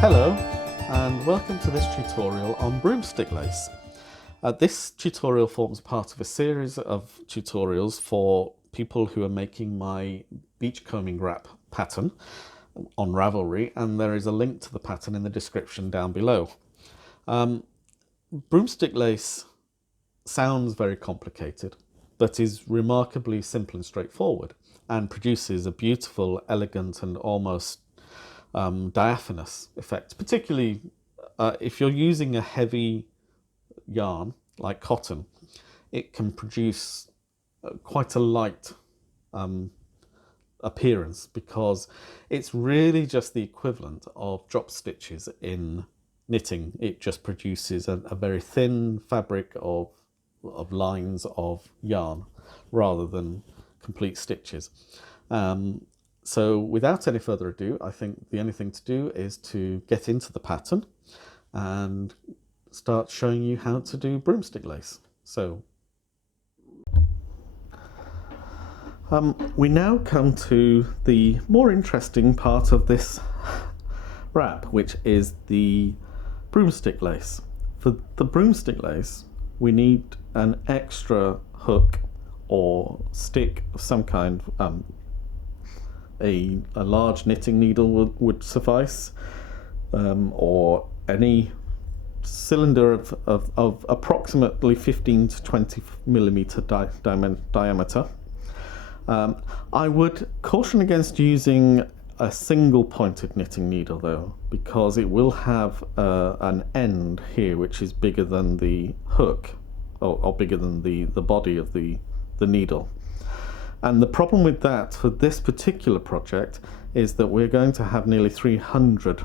Hello and welcome to this tutorial on broomstick lace. This tutorial forms part of a series of tutorials for people who are making my beachcombing wrap pattern on Ravelry, and there is a link to the pattern in the description down below. Broomstick lace sounds very complicated, but is remarkably simple and straightforward and produces a beautiful, elegant and almost diaphanous effect, particularly if you're using a heavy yarn like cotton. It can produce quite a light appearance because it's really just the equivalent of drop stitches in knitting. It just produces a very thin fabric of lines of yarn rather than complete stitches. So without any further ado, I think the only thing to do is to get into the pattern and start showing you how to do broomstick lace. So we now come to the more interesting part of this wrap, which is the broomstick lace. For the broomstick lace, we need an extra hook or stick of some kind. A large knitting needle would suffice, or any cylinder of approximately 15 to 20 millimeter diameter. I would caution against using a single pointed knitting needle though, because it will have an end here which is bigger than the hook, or bigger than the body of the needle. And the problem with that for this particular project is that we're going to have nearly 300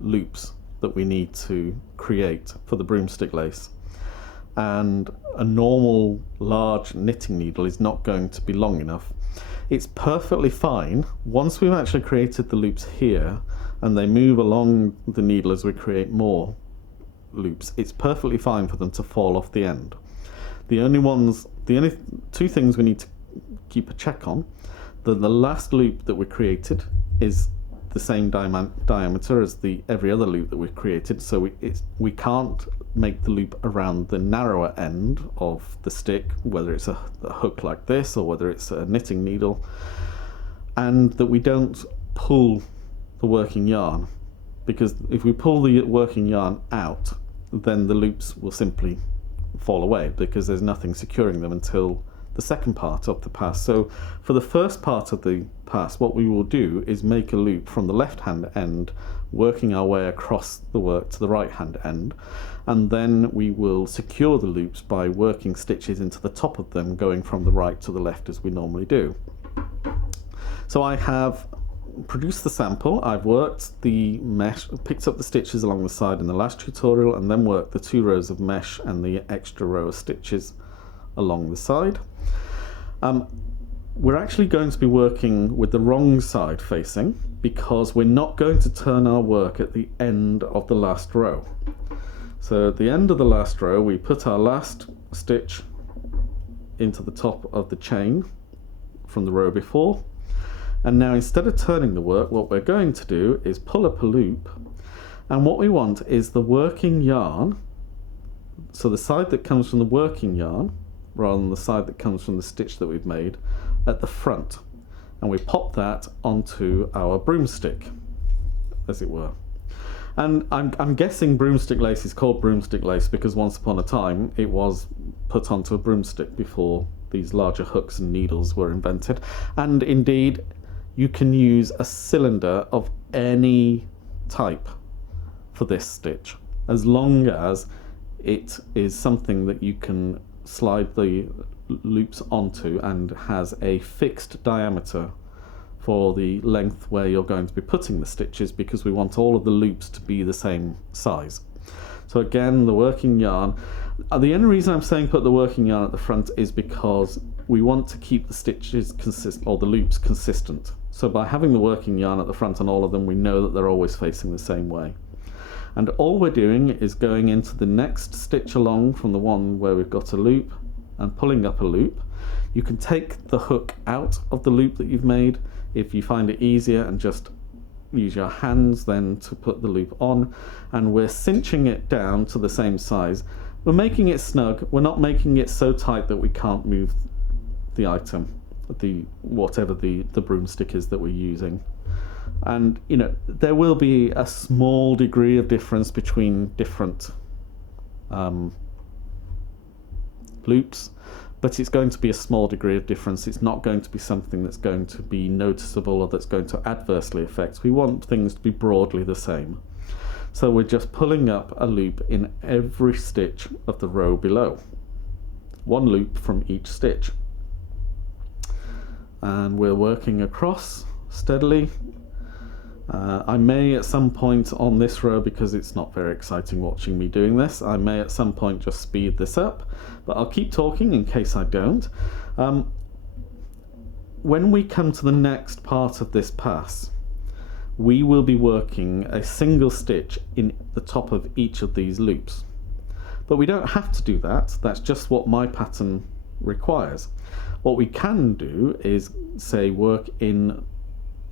loops that we need to create for the broomstick lace. And a normal large knitting needle is not going to be long enough. It's perfectly fine once we've actually created the loops here and they move along the needle as we create more loops. It's perfectly fine for them to fall off the end. The only two things we need to keep a check on: the last loop that we created is the same diameter as every other loop that we've created, so we can't make the loop around the narrower end of the stick, whether it's a hook like this or whether it's a knitting needle, and that we don't pull the working yarn, because if we pull the working yarn out, then the loops will simply fall away because there's nothing securing them until the second part of the pass. So for the first part of the pass, what we will do is make a loop from the left hand end, working our way across the work to the right hand end, and then we will secure the loops by working stitches into the top of them, going from the right to the left as we normally do. So I have produced the sample, I've worked the mesh, picked up the stitches along the side in the last tutorial, and then worked the 2 rows of mesh and the extra row of stitches along the side. We're actually going to be working with the wrong side facing, because we're not going to turn our work at the end of the last row. So at the end of the last row, we put our last stitch into the top of the chain from the row before, and now instead of turning the work, what we're going to do is pull up a loop, and what we want is the working yarn, so the side that comes from the working yarn rather than the side that comes from the stitch that we've made, at the front, and we pop that onto our broomstick, as it were. And I'm guessing broomstick lace is called broomstick lace because once upon a time it was put onto a broomstick before these larger hooks and needles were invented. And indeed, you can use a cylinder of any type for this stitch, as long as it is something that you can slide the loops onto and has a fixed diameter for the length where you're going to be putting the stitches, because we want all of the loops to be the same size. So again, the working yarn, the only reason I'm saying put the working yarn at the front is because we want to keep the stitches consistent, or the loops consistent. So by having the working yarn at the front on all of them, we know that they're always facing the same way. And all we're doing is going into the next stitch along from the one where we've got a loop and pulling up a loop. You can take the hook out of the loop that you've made if you find it easier and just use your hands then to put the loop on, and we're cinching it down to the same size. We're making it snug, we're not making it so tight that we can't move the item, whatever the broomstick is that we're using. And there will be a small degree of difference between different loops, but it's going to be a small degree of difference. It's not going to be something that's going to be noticeable or that's going to adversely affect. We want things to be broadly the same. So we're just pulling up a loop in every stitch of the row below. One loop from each stitch. And we're working across steadily. I may at some point on this row, because it's not very exciting watching me doing this, I may at some point just speed this up, but I'll keep talking in case I don't. When we come to the next part of this pass, we will be working a single stitch in the top of each of these loops. But we don't have to do that, that's just what my pattern requires. What we can do is, say, work into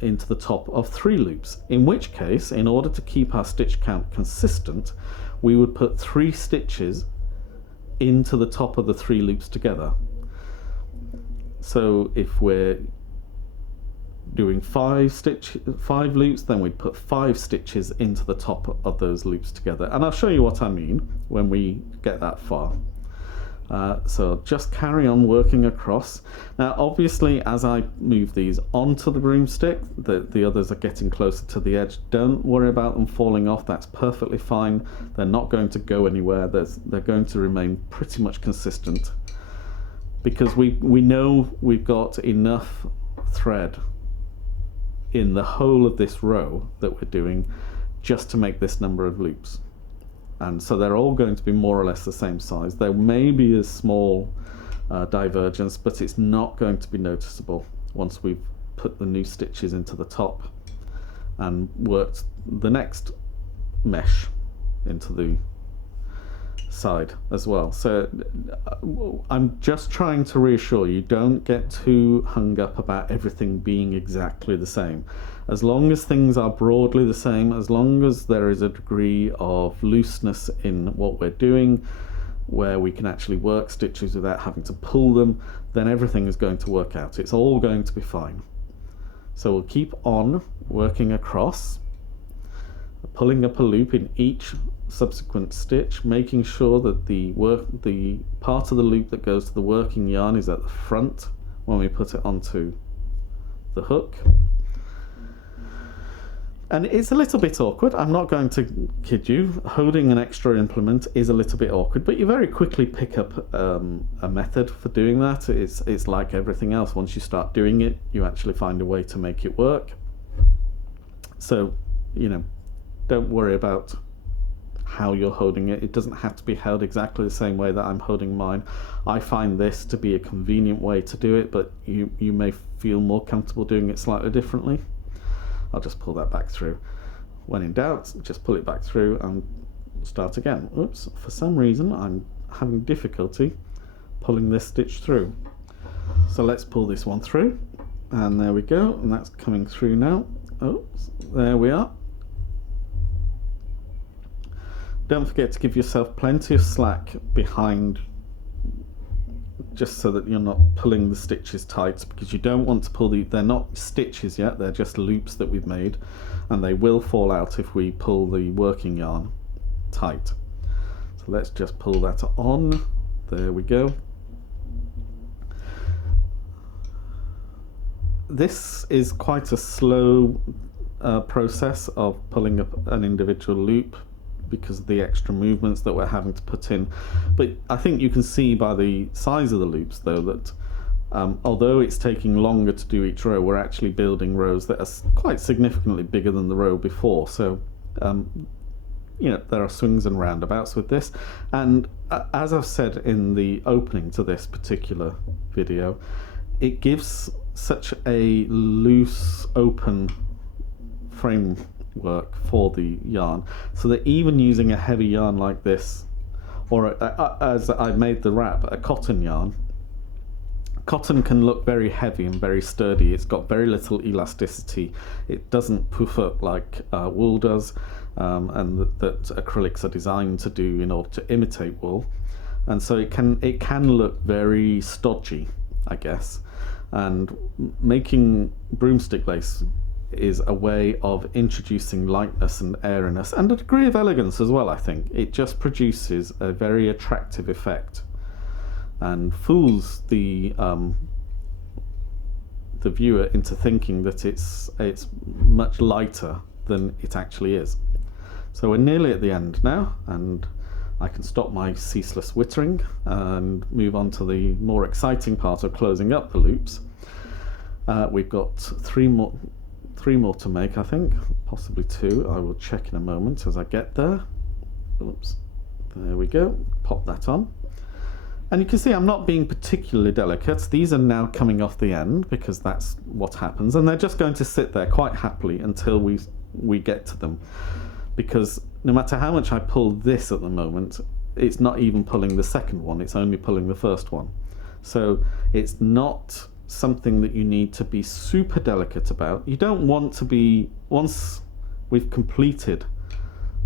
the top of 3 loops, in which case, in order to keep our stitch count consistent, we would put 3 stitches into the top of the 3 loops together. So if we're doing 5 loops, then we'd put 5 stitches into the top of those loops together. And I'll show you what I mean when we get that far. So just carry on working across. Now obviously as I move these onto the broomstick, the others are getting closer to the edge. Don't worry about them falling off, that's perfectly fine. They're not going to go anywhere, they're going to remain pretty much consistent, because we know we've got enough thread in the whole of this row that we're doing just to make this number of loops. And so they're all going to be more or less the same size. There may be a small divergence, but it's not going to be noticeable once we've put the new stitches into the top and worked the next mesh into the side as well. So I'm just trying to reassure you, don't get too hung up about everything being exactly the same. As long as things are broadly the same, as long as there is a degree of looseness in what we're doing, where we can actually work stitches without having to pull them, then everything is going to work out. It's all going to be fine. So we'll keep on working across, pulling up a loop in each subsequent stitch, making sure that the part of the loop that goes to the working yarn is at the front when we put it onto the hook. And it's a little bit awkward, I'm not going to kid you. Holding an extra implement is a little bit awkward, but you very quickly pick up a method for doing that. It's like everything else. Once you start doing it, you actually find a way to make it work. So, don't worry about how you're holding it. It doesn't have to be held exactly the same way that I'm holding mine. I find this to be a convenient way to do it, but you may feel more comfortable doing it slightly differently. I'll just pull that back through. When in doubt, just pull it back through and start again. Oops, for some reason I'm having difficulty pulling this stitch through. So let's pull this one through, and there we go, and that's coming through now. Oops, there we are. Don't forget to give yourself plenty of slack behind, just so that you're not pulling the stitches tight, because you don't want to pull they're not stitches yet, they're just loops that we've made, and they will fall out if we pull the working yarn tight. So let's just pull that on. There we go. This is quite a slow process of pulling up an individual loop, because of the extra movements that we're having to put in. But I think you can see by the size of the loops though that although it's taking longer to do each row, we're actually building rows that are quite significantly bigger than the row before. So there are swings and roundabouts with this, and as I've said in the opening to this particular video, it gives such a loose, open framework for the yarn, so that even using a heavy yarn like this, or as I've made the wrap, a cotton yarn, Cotton can look very heavy and very sturdy. It's got very little elasticity. It doesn't poof up like wool does, and that acrylics are designed to do in order to imitate wool. And so it can look very stodgy, I guess. And making broomstick lace is a way of introducing lightness and airiness and a degree of elegance as well, I think. It just produces a very attractive effect and fools the viewer into thinking that it's much lighter than it actually is. So we're nearly at the end now, and I can stop my ceaseless whittering and move on to the more exciting part of closing up the loops. We've got three more to make, I think, possibly 2. I will check in a moment as I get there. Oops, there we go. Pop that on. And you can see I'm not being particularly delicate. These are now coming off the end because that's what happens, and they're just going to sit there quite happily until we get to them, because no matter how much I pull this at the moment, it's not even pulling the second one, it's only pulling the first one. So it's not something that you need to be super delicate about. You don't want to be, once we've completed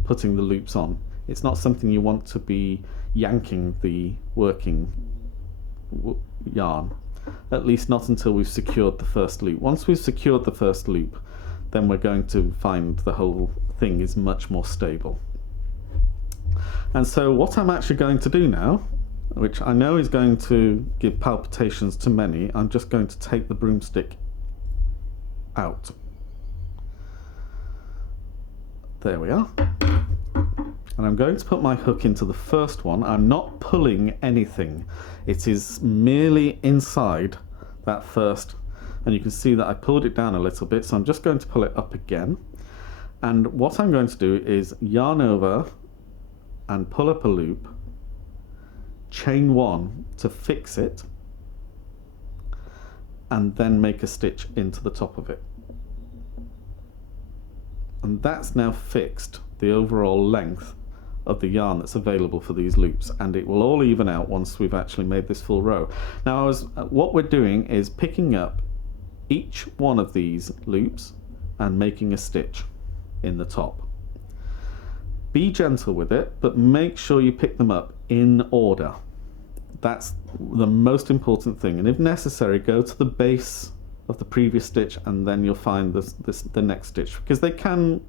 putting the loops on, it's not something you want to be yanking the working yarn, at least not until we've secured the first loop. Once we've secured the first loop, then we're going to find the whole thing is much more stable. And so what I'm actually going to do now, which I know is going to give palpitations to many, I'm just going to take the broomstick out. There we are. And I'm going to put my hook into the first one. I'm not pulling anything. It is merely inside that first. And you can see that I pulled it down a little bit, so I'm just going to pull it up again. And what I'm going to do is yarn over and pull up a loop, chain 1 to fix it, and then make a stitch into the top of it. And that's now fixed the overall length of the yarn that's available for these loops, and it will all even out once we've actually made this full row. Now what we're doing is picking up each one of these loops and making a stitch in the top. Be gentle with it, but make sure you pick them up in order. That's the most important thing, and if necessary, go to the base of the previous stitch and then you'll find the next stitch, because they can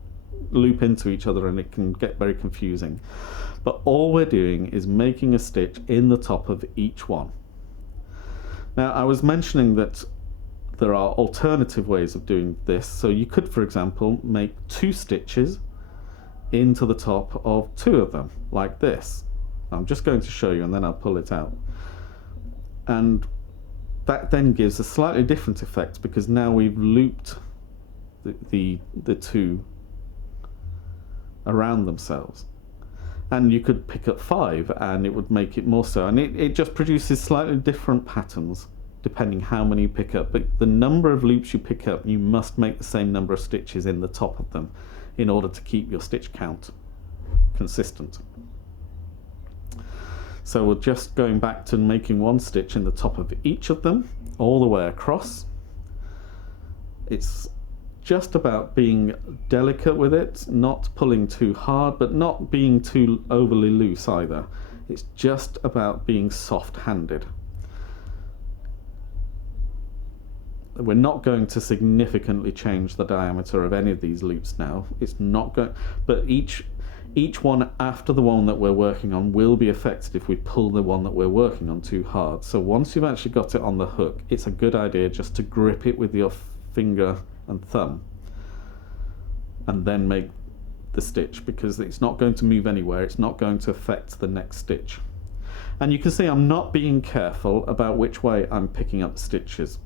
loop into each other and it can get very confusing. But all we're doing is making a stitch in the top of each one. Now, I was mentioning that there are alternative ways of doing this, so you could, for example, make 2 stitches into the top of 2 of them, like this. I'm just going to show you and then I'll pull it out. And that then gives a slightly different effect, because now we've looped the 2 around themselves. And you could pick up 5 and it would make it more so, and it just produces slightly different patterns depending how many you pick up. But the number of loops you pick up, you must make the same number of stitches in the top of them in order to keep your stitch count consistent. So we're just going back to making 1 stitch in the top of each of them all the way across. It's just about being delicate with it, not pulling too hard, but not being too overly loose either. It's just about being soft-handed. We're not going to significantly change the diameter of any of these loops now. It's not going, but each one after the one that we're working on will be affected if we pull the one that we're working on too hard. So once you've actually got it on the hook, it's a good idea just to grip it with your finger and thumb and then make the stitch, because it's not going to move anywhere. It's not going to affect the next stitch. And you can see I'm not being careful about which way I'm picking up the stitches,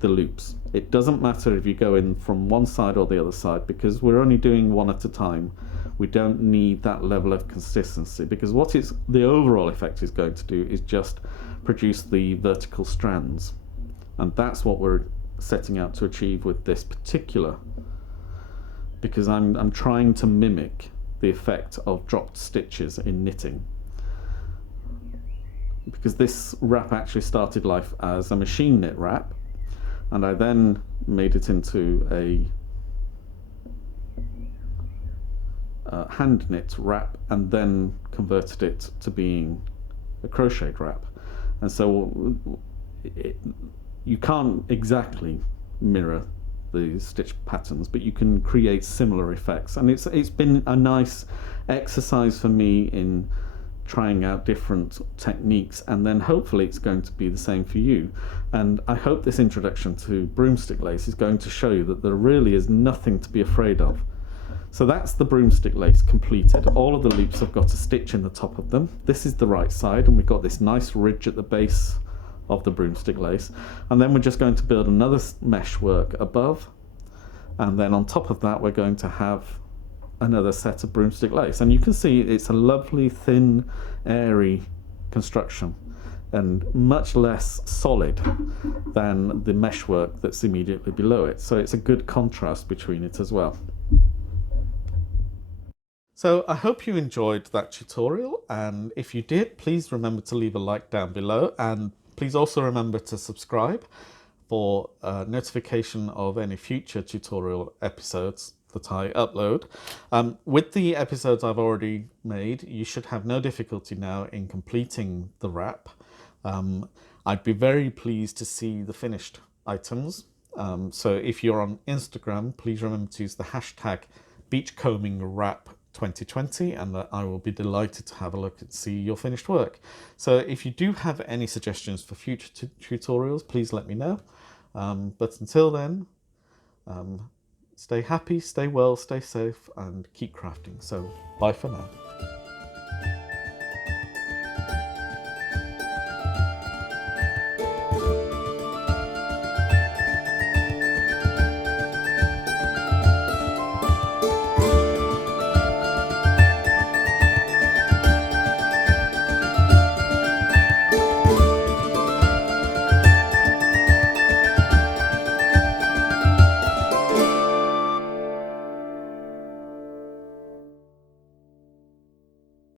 the loops. It doesn't matter if you go in from one side or the other side, because we're only doing one at a time. We don't need that level of consistency, because what the overall effect is going to do is just produce the vertical strands, and that's what we're setting out to achieve with this particular, because I'm trying to mimic the effect of dropped stitches in knitting. because this wrap actually started life as a machine knit wrap, and I then made it into a hand knit wrap, and then converted it to being a crocheted wrap. And so you can't exactly mirror the stitch patterns, but you can create similar effects, and it's been a nice exercise for me in trying out different techniques, and then hopefully it's going to be the same for you. And I hope this introduction to broomstick lace is going to show you that there really is nothing to be afraid of. So that's the broomstick lace completed. All of the loops have got a stitch in the top of them. This is the right side, and we've got this nice ridge at the base of the broomstick lace. And then we're just going to build another mesh work above, and then on top of that we're going to have another set of broomstick lace. And you can see it's a lovely, thin, airy construction, and much less solid than the meshwork that's immediately below it. So it's a good contrast between it as well. So I hope you enjoyed that tutorial, and if you did, please remember to leave a like down below, and please also remember to subscribe for notification of any future tutorial episodes that I upload. With the episodes I've already made, you should have no difficulty now in completing the wrap. I'd be very pleased to see the finished items. So if you're on Instagram, please remember to use the hashtag beachcombingwrap2020, and that I will be delighted to have a look and see your finished work. So if you do have any suggestions for future tutorials, please let me know. But until then, stay happy, stay well, stay safe, and keep crafting. So bye for now.